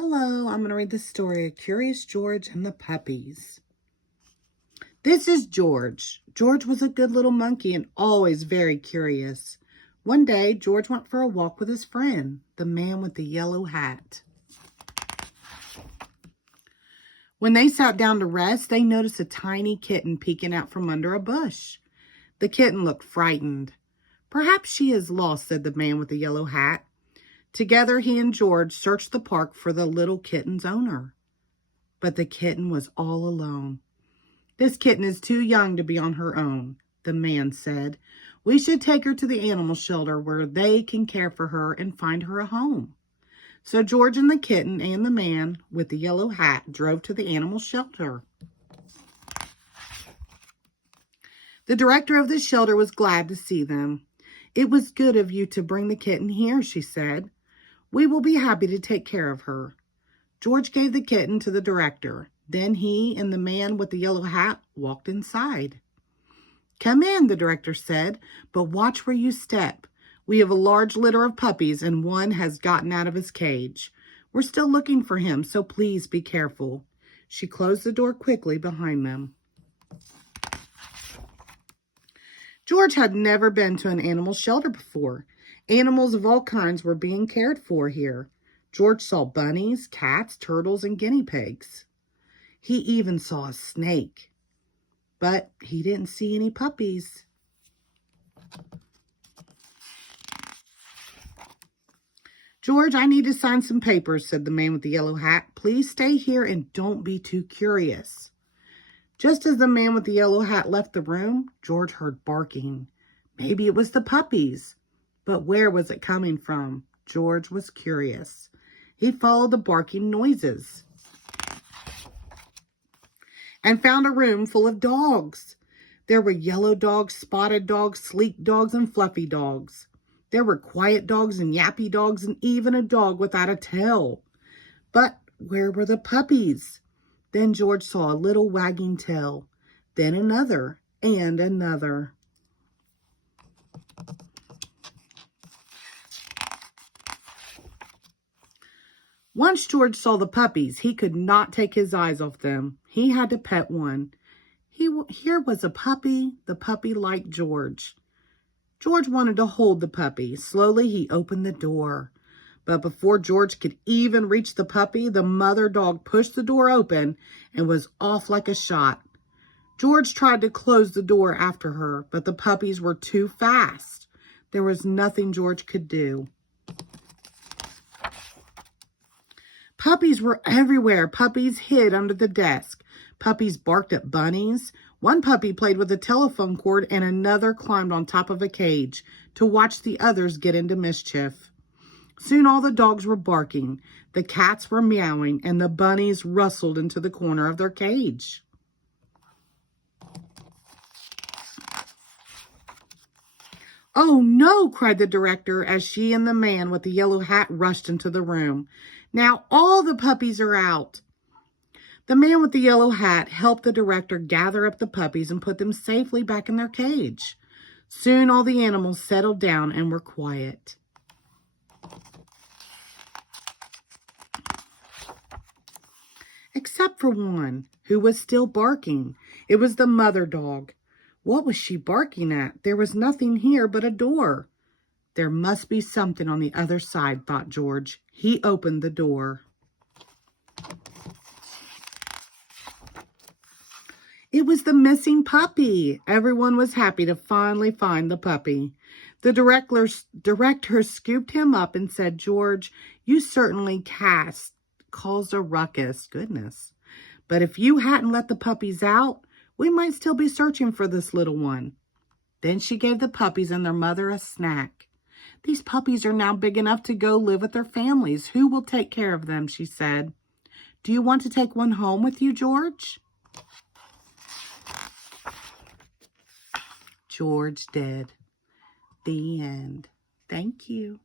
Hello, I'm going to read the story of Curious George and the Puppies. This is George. George was a good little monkey and always very curious. One day, George went for a walk with his friend, the man with the yellow hat. When they sat down to rest, they noticed a tiny kitten peeking out from under a bush. The kitten looked frightened. "Perhaps she is lost," said the man with the yellow hat. Together, he and George searched the park for the little kitten's owner. But the kitten was all alone. "This kitten is too young to be on her own," the man said. "We should take her to the animal shelter where they can care for her and find her a home." So George and the kitten and the man with the yellow hat drove to the animal shelter. The director of the shelter was glad to see them. "It was good of you to bring the kitten here," she said. "We will be happy to take care of her." George gave the kitten to the director. Then he and the man with the yellow hat walked inside. "Come in," the director said, "but watch where you step. We have a large litter of puppies and one has gotten out of his cage. We're still looking for him, so please be careful." She closed the door quickly behind them. George had never been to an animal shelter before. Animals of all kinds were being cared for here. George saw bunnies, cats, turtles, and guinea pigs. He even saw a snake. But he didn't see any puppies. "George, I need to sign some papers," said the man with the yellow hat. "Please stay here and don't be too curious." Just as the man with the yellow hat left the room, George heard barking. Maybe it was the puppies. But where was it coming from? George was curious. He followed the barking noises and found a room full of dogs. There were yellow dogs, spotted dogs, sleek dogs, and fluffy dogs. There were quiet dogs and yappy dogs and even a dog without a tail. But where were the puppies? Then George saw a little wagging tail, then another and another. Once George saw the puppies, he could not take his eyes off them. He had to pet one. Here was a puppy. The puppy liked George. George wanted to hold the puppy. Slowly, he opened the door. But before George could even reach the puppy, the mother dog pushed the door open and was off like a shot. George tried to close the door after her, but the puppies were too fast. There was nothing George could do. Puppies were everywhere. Puppies hid under the desk. Puppies barked at bunnies. One puppy played with a telephone cord and another climbed on top of a cage to watch the others get into mischief. Soon all the dogs were barking, the cats were meowing, and the bunnies rustled into the corner of their cage. "Oh no," cried the director as she and the man with the yellow hat rushed into the room. "Now all the puppies are out." The man with the yellow hat helped the director gather up the puppies and put them safely back in their cage. Soon all the animals settled down and were quiet. Except for one, who was still barking. It was the mother dog. What was she barking at? There was nothing here but a door. There must be something on the other side, thought George. He opened the door. It was the missing puppy. Everyone was happy to finally find the puppy. The director scooped him up and said, "George, you certainly caused a ruckus." Goodness. "But if you hadn't let the puppies out, we might still be searching for this little one." Then she gave the puppies and their mother a snack. "These puppies are now big enough to go live with their families. Who will take care of them?" she said. "Do you want to take one home with you, George?" George did. The end. Thank you.